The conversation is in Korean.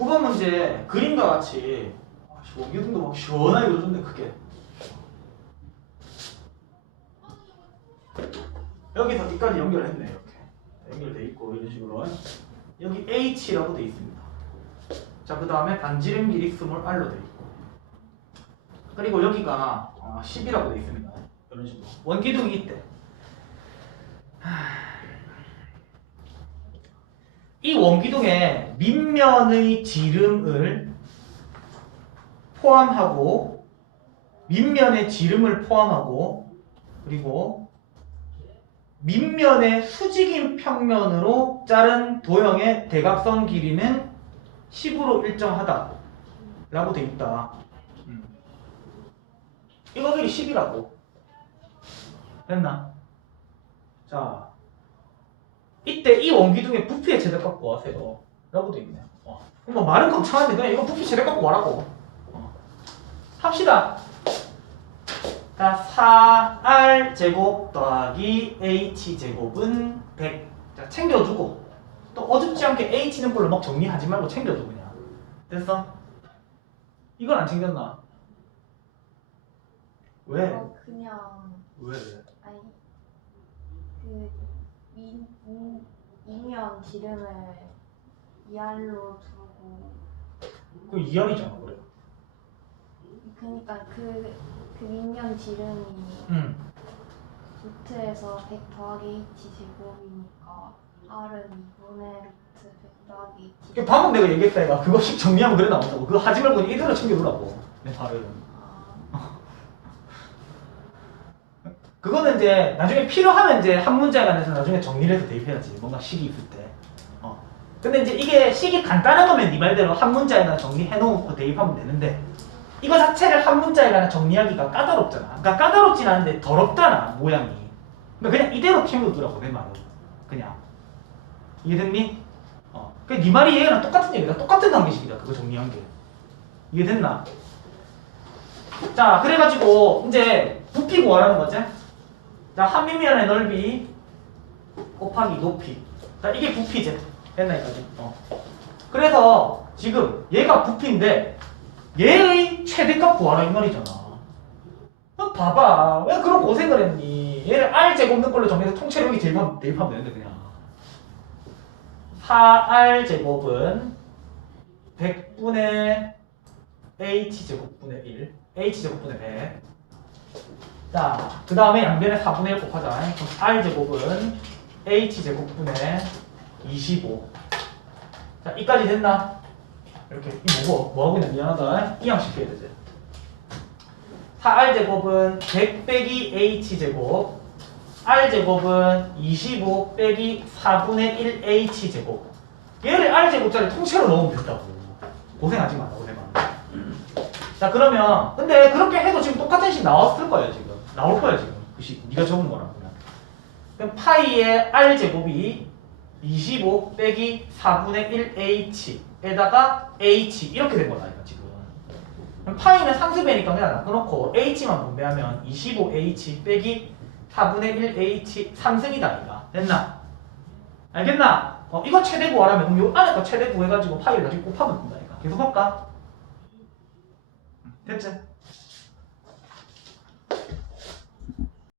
9번 문제 그림과 같이 원기둥도 막 시원하게 그려줬네 크게. 여기서 여기까지 연결했네 이렇게. 연결돼 있고 이런 식으로. 여기 H라고 돼 있습니다. 자그 다음에 반지름 길이 스몰 R로 돼 있고. 그리고 여기가 어, 10이라고 돼 있습니다. 이런 식으로. 원기둥이 있대 이 원기둥의 밑면의 지름을 포함하고 밑면의 지름을 포함하고 그리고 밑면의 수직인 평면으로 자른 도형의 대각선 길이는 10으로 일정하다 라고 돼 있다 음. 이거 길이 10이라고 됐나? 자 이때 이 원기둥의 부피의 최대값 구하세요. 라고 돼 있네요. 어. 뭐 말은 걱정하는데 그냥 이거 부피 최대값 구하라고. 어. 합시다. 자, 4R 제곱 더하기 H 제곱은 100. 자, 챙겨주고 또 어줍지 않게 H는 걸로 막 정리하지 말고 챙겨줘 그냥. 됐어? 이건 안 챙겼나? 왜? 어, 그냥 왜? 아니 그 위, 위, 이면 지름을 이알로 두고. 그 이하이잖아 그래. 그러니까 그, 그 밑면 지름이 응. 루트에서 100 더하기 h 제곱이니까 r은 2분의 루트 100 더하기 h 그 방금 내가 얘기했다 얘가. 그거씩 정리하면 그래 나온다고. 그거 하지 말고 이대로 챙겨두라고 내 발은 그거는 이제 나중에 필요하면 이제 한 문제에 관해서 나중에 정리를 해서 대입해야지. 뭔가 식이 있을 때. 어. 근데 이제 이게 식이 간단한 거면 네 말대로 한 문자에다 정리해 놓고 대입하면 되는데 이거 자체를 한 문자에다 정리하기가 까다롭잖아. 그러니까 까다롭진 않은데 더럽잖아 모양이. 그러니까 그냥 이대로 챙겨두라고 내 말은. 그냥. 이해됐니? 어. 그네 말이 얘랑 똑같은 얘기다. 똑같은 관계식이다 그거 정리한 게. 이해됐나? 자 그래가지고 이제 부피 구하라는 거지 자 한미면의 넓이 곱하기 높이. 자 이게 됐나 여기까지? 어. 그래서 지금 얘가 부피인데 얘의 최대값 구하라 이 말이잖아. 어, 봐봐. 왜 그런 고생을 했니? 얘를 R 제곱 넣은 걸로 정해서 여기 대입하면, 대입하면 되는데 그냥. 4R 제곱은 100분의 H 제곱분의 1 H 제곱분의 100 자, 그 다음에 양변에 4분의 1 곱하자. 그럼 R 제곱은 H 제곱분의 25. 자, 이까지 됐나? 이렇게 이? 뭐 하고 있냐? 미안하다. 이항시켜야 되지. 4R 제곱은 100 빼기 H 제곱. R 제곱은 25 빼기 4분의 1 H 제곱. 얘를 R 제곱짜리 통째로 넣으면 된다고. 고생하지 말라고 내가. 자 그러면 근데 그렇게 해도 지금 똑같은 식 나왔을 거예요 지금 나올 거야 지금 그식 네가 적은 거랑 그냥 그럼 파이의 r 제곱이 25 빼기 4분의 1 h에다가 h 이렇게 된 거다 이거 지금 그럼 파이는 상수배니까 그냥 놔둬놓고 h만 분배하면 25h 빼기 4분의 1 h 3승이다 이거 됐나? 알겠나? 어, 이거 최대 구하라면 그럼 요 안에 거 최대 구해가지고 파이를 나중에 곱하면 된다 이거 계속 할까? 됐지?